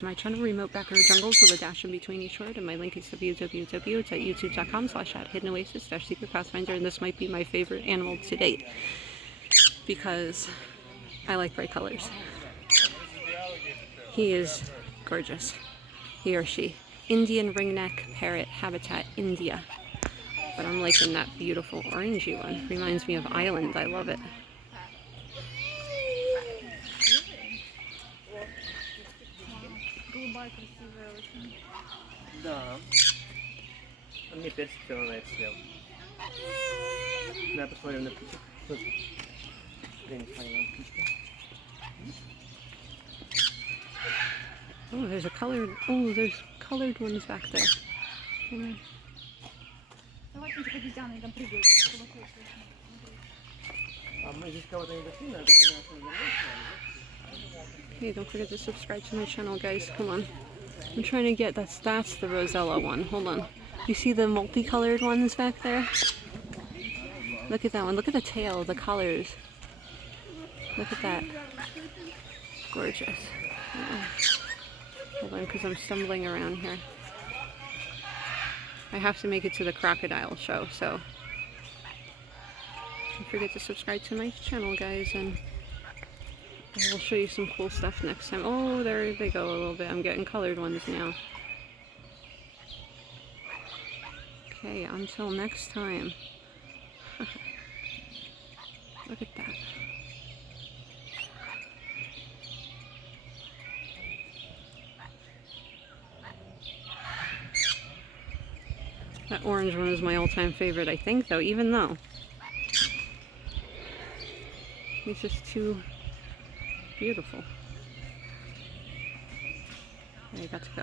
My channel, Remote-Backroad-Jungles, with a dash in between each word, and my link is www. It's at youtube.com/@hiddenOasis-secret pathfinder, and this might be my favorite animal to date because I like bright colors. He is gorgeous. He or she. Indian ringneck parrot, habitat India. But I'm liking that beautiful orangey one. Reminds me of Island. I love it. Красивая очень. Да. Мне персик все равно это съел. Да, посмотрим на птичек. Я не смотрю на птичку. Oh, there's colored ones back there. Давайте эти обезьяны там прыгают. А мы здесь кого-то не дошли, надо понимать, Hey, don't forget to subscribe to my channel, guys. Come on. I'm trying to get, that's the Rosella one. Hold on. You see the multicolored ones back there? Look at that one. Look at the tail, the colors. Look at that. Gorgeous. Hold on, because I'm stumbling around here. I have to make it to the crocodile show, so don't forget to subscribe to my channel, guys, and I will show you some cool stuff next time. Oh, there they go a little bit. I'm getting colored ones now. Okay, until next time. Look at that. That orange one is my all-time favorite, I think, though, even though he's just too beautiful. I got to go.